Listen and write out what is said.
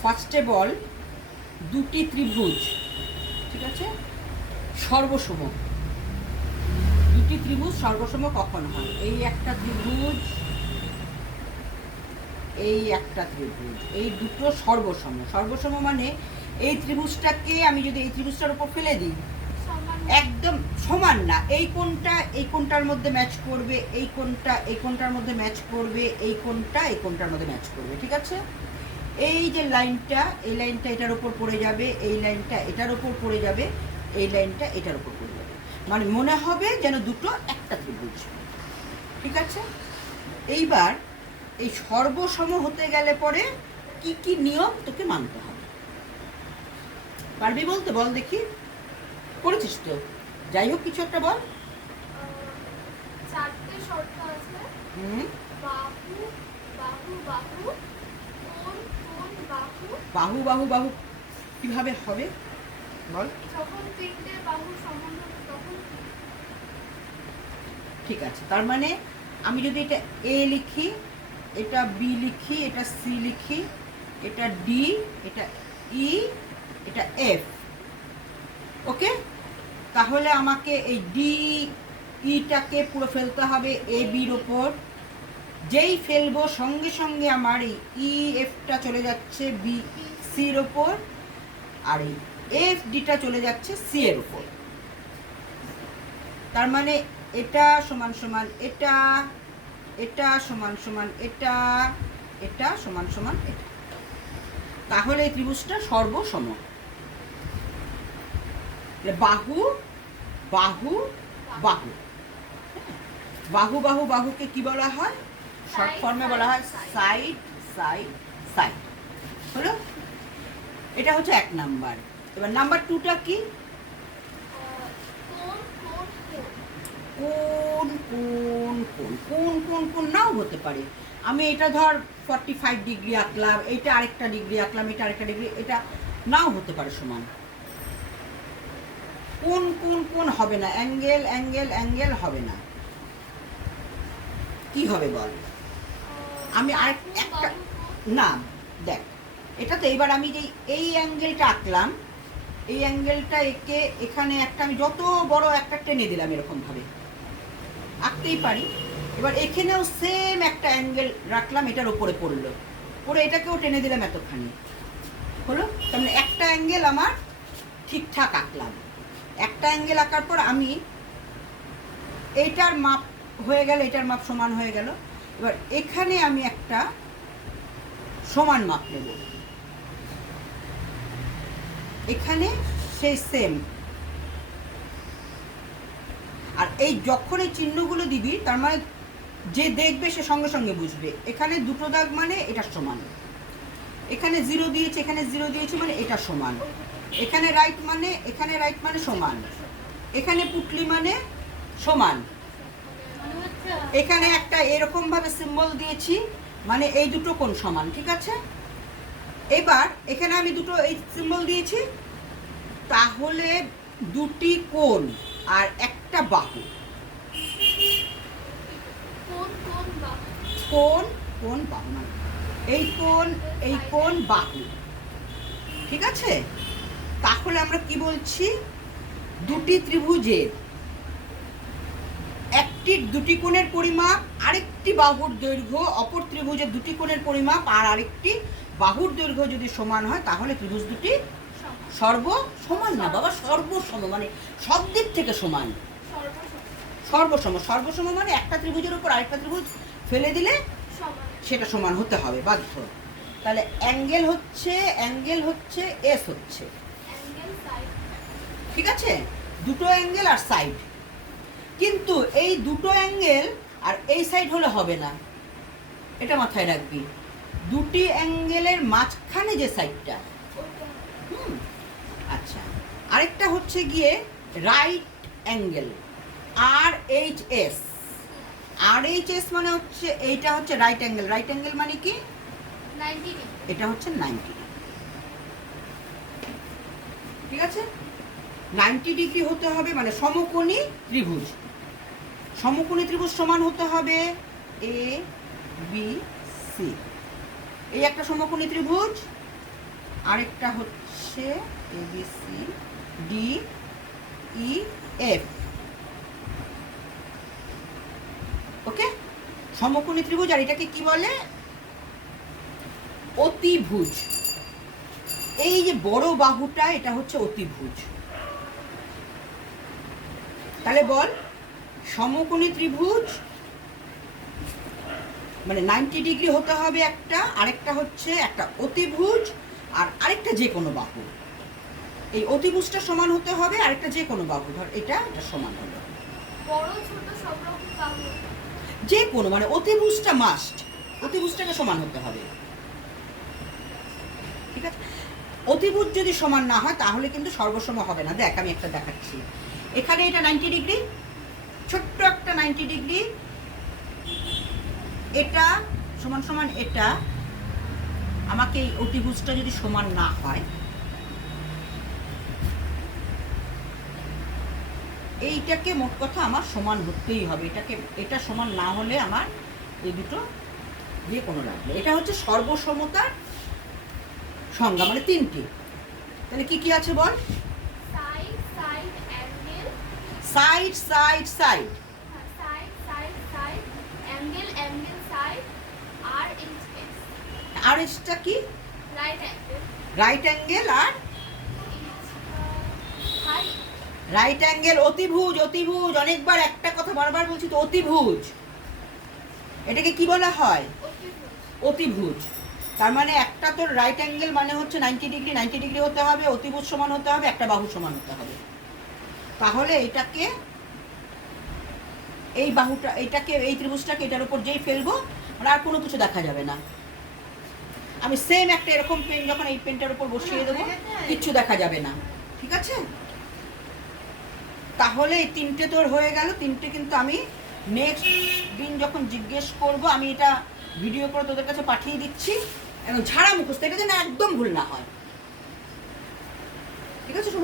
ফার্স্টে বল দুটি ত্রিভুজ, ঠিক আছে, সর্বসম। দুটি ত্রিভুজ সর্বসম কখন হয়? এই একটা ত্রিভুজ, এই একটা ত্রিভুজ, এই দুটো সর্বসম। সর্বসম মানে এই ত্রিভুজটাকে আমি যদি এই ত্রিভুজটার উপর ফেলে দিই, একদম সমান না। এই কোণটা এই কোণটার মধ্যে ম্যাচ করবে, এই কোণটা এই কোণটার মধ্যে ম্যাচ করবে, এই কোণটা এই কোণটার মধ্যে ম্যাচ করবে, ঠিক আছে। এই যে লাইনটা, এই লাইনটা এটার উপর পড়ে যাবে, এই লাইনটা এটার উপর পড়ে যাবে, এই লাইনটা এটার উপর পড়ে যাবে, মানে মনে হবে যেন দুটো একটা ত্রিভুজ, ঠিক আছে। এইবার এই সর্বসম হতে গেলে পরে কি কি নিয়ম তোকে মানতে হবে, পারবি বলতে? বল দেখি, করেছিস তো? যাই হোক, কিছু একটা বল। চারটে শর্ত আছে। বাহু বাহু বাহু কোণ কোণ বাহু। বাহু বাহু বাহু কিভাবে হবে বল? যখন তিনটে বাহু সমান হবে তখন। ঠিক আছে, তার মানে আমি যদি এটা এ লিখি, এটা বি লিখি, এটা সি লিখি, এটা ডি, এটা ই, এটা এফ, ওকে। তাহলে আমাকে এই ডি ইটাকে পুরো ফেলতে হবে এ বির ওপর। যেই ফেলবো সঙ্গে সঙ্গে আমার এই ই এফটা চলে যাচ্ছে বি সির ওপর, আর এই এফ ডিটা চলে যাচ্ছে সি এর ওপর। তার মানে এটা সমান সমান এটা, এটা সমান সমান এটা, এটা সমান সমান এটা। তাহলে এই ত্রিভুজটা সর্বসম। বাহু বাহু বাহু, বাহু বাহু বাহুকে কি বলা হয়? শর্ট ফর্মে বলা হয় সাইড সাইড সাইড। হলো, এটা হচ্ছে এক নাম্বার। এবার নাম্বার টুটা কি? কোণ কোণ কোন কোণ। কোন কোন কোন কোন কোন নাও হতে পারে। আমি এটা ধর 45 ডিগ্রি আঁকলাম, এটা আরেকটা ডিগ্রি আঁকলাম, এটা আরেকটা ডিগ্রি, এটা নাও হতে পারে সমান। কোন কোন কোন হবে না, অ্যাঙ্গেল অ্যাঙ্গেল অ্যাঙ্গেল হবে না। কি হবে বল? আমি আরেক একটা না, দেখ এটা তো এবার আমি যে এই অ্যাঙ্গেলটা আঁকলাম, এই অ্যাঙ্গেলটা একে এখানে একটা আমি যত বড় একটা টেনে দিলাম, এরকম ভাবে আঁকতেই পারি। এবার এখানেও সেম একটা অ্যাঙ্গেল রাখলাম, এটার উপরে পড়লো, পরে এটাকেও টেনে দিলাম এতখানি, হলো। তার মানে একটা অ্যাঙ্গেল আমার ঠিকঠাক আঁকলাম। একটা অ্যাঙ্গেল আঁকার পর আমি এইটার মাপ হয়ে গেল, এটার মাপ সমান হয়ে গেল। এবার এখানে আমি একটা সমান মাপ নেব, এখানে সেই সেম। আর এই যখন এই চিহ্নগুলো দিবি, তার মানে যে দেখবে সে সঙ্গে সঙ্গে বুঝবে এখানে দুটো দাগ মানে এটা সমান, এখানে জিরো দিয়েছে, এখানে জিরো দিয়েছে মানে এটা সমান, এখানে রাইট মানে এখানে রাইট মানে সমান, এখানে পুটলি মানে সমান, এখানে একটা এরকম ভাবে সিম্বল দিয়েছি মানে এই দুটো কোণ সমান, ঠিক আছে। এবার এখানে আমি দুটো এই সিম্বল দিয়েছি, তাহলে দুটি কোণ আর একটা বাহু। কোণ কোণ বাহু। কোণ কোণ বাহু মানে এই কোণ বাহু, ঠিক আছে। তাহলে আমরা কি বলছি? দুটি ত্রিভুজের একটি দুটি কোণের পরিমাপ, আরেকটি বাহুর দৈর্ঘ্য, অপর ত্রিভুজের দুটি কোণের পরিমাপ আর আরেকটি বাহুর দৈর্ঘ্য যদি সমান হয়, তাহলে ত্রিভুজ দুটি সমান না বাবা, সর্বসম মানে সব দিক থেকে সমান। সর্বসম, সর্বসম মানে একটা ত্রিভুজের উপর আরেকটা ত্রিভুজ ফেলে দিলে সেটা সমান হতে হবে বাধ্য। তাহলে অ্যাঙ্গেল হচ্ছে এস হচ্ছে, ঠিক আছে, দুটো অ্যাঙ্গেল আর সাইড। কিন্তু এই দুটো অ্যাঙ্গেল আর এই সাইড হলে হবে না, এটা মাথায় রাখবি। দুটি অ্যাঙ্গেলের মাঝখানে যে সাইডটা, আচ্ছা। আরেকটা হচ্ছে গিয়ে রাইট অ্যাঙ্গেল, আর এইচ এস। আর এইচ এস মানে হচ্ছে এইটা হচ্ছে রাইট অ্যাঙ্গেল। রাইট অ্যাঙ্গেল মানে কি? 90 ডিগ্রি। এটা হচ্ছে 90 ডিগ্রি, ঠিক আছে। 90 ডিগ্রি হতে হবে মানে সমকোণী ত্রিভুজ। সমকোণী ত্রিভুজ সমান হতে হবে এ বি সি, এই একটা সমকোণী ত্রিভুজ, আরেকটা হচ্ছে ABC DEF। ওকে, সমকোণী ত্রিভুজ। আর এটাকে কি বলে? অতিভুজ। এই যে বড় বাহুটা, এটা হচ্ছে অতিভুজ। তাহলে বল, সমকোণী ত্রিভুজ মানে 90 ডিগ্রি হতে হবে একটা, আরেকটা হচ্ছে একটা অতিভুজ, আর আরেকটা যে কোনো বাহু। এই অতিভুজটা সমান হতে হবে, আরেকটা যে কোনো বাহু, ধর এটা সমান হলো। বড় ছোট সব রকম বাহু। যে কোনো, মানে অতিভুজটা মাস্ট, অতিভুজটাকে সমান হতে হবে। ঠিক আছে, অতিভুজ যদি সমান না হয় তাহলে কিন্তু সর্বসম হবে না। দেখ আমি একটা দেখাচ্ছি, এখানে এটা 90 ডিগ্রি, ছোট্ট একটা 90 ডিগ্রি, এটা সমান সমান এটা। আমাকে এই অতিভুজটা যদি সমান না হয়, এইটাকে মোট কথা আমার সমান হতেই হবে। এটা সমান না হলে আমার এই দুটো যে কোনো লাগবে। এটা হচ্ছে সর্বসমতার সংজ্ঞা, মানে তিনটি। তাহলে কি কি আছে বল? Side side angle, side side side, side side side angle, angle side, R S. R এসটা কি? Right angle, right angle. আর হাই রাইট অ্যাঙ্গেল, অতিভুজ। অতিভুজ, অনেকবার একটা কথা বারবার বলছি তো, অতিভুজ। এটাকে কি বলা হয়? অতিভুজ। অতিভুজ। তার মানে একটা তোর রাইট অ্যাঙ্গেল মানে হচ্ছে 90 ডিগ্রি, 90 ডিগ্রি হতে হবে, অতিভুজ সমান হতে হবে, একটা বাহু সমান হতে হবে। তাহলে এটাকে, এই বাহুটা, এটাকে, এই ত্রিভুজটাকে এটার উপর যেই ফেলবো, আর কোনো কিছু দেখা যাবে না। আমি সেম একটা এরকম পেন যখন এই পেনটার উপর বসিয়ে দেবো, কিচ্ছু দেখা যাবে না। ঠিক আছে, তাহলে এই তিনটে তোর হয়ে গেল। তিনটে কিন্তু আমি নেক্সট দিন যখন জিজ্ঞেস করব, আমি এটা ভিডিও করে তোদের কাছে পাঠিয়ে দিচ্ছি, এবং ঝাড়া মুখস্থ, এটা যেন একদম ভুল না হয়। ঠিক আছে শুভ?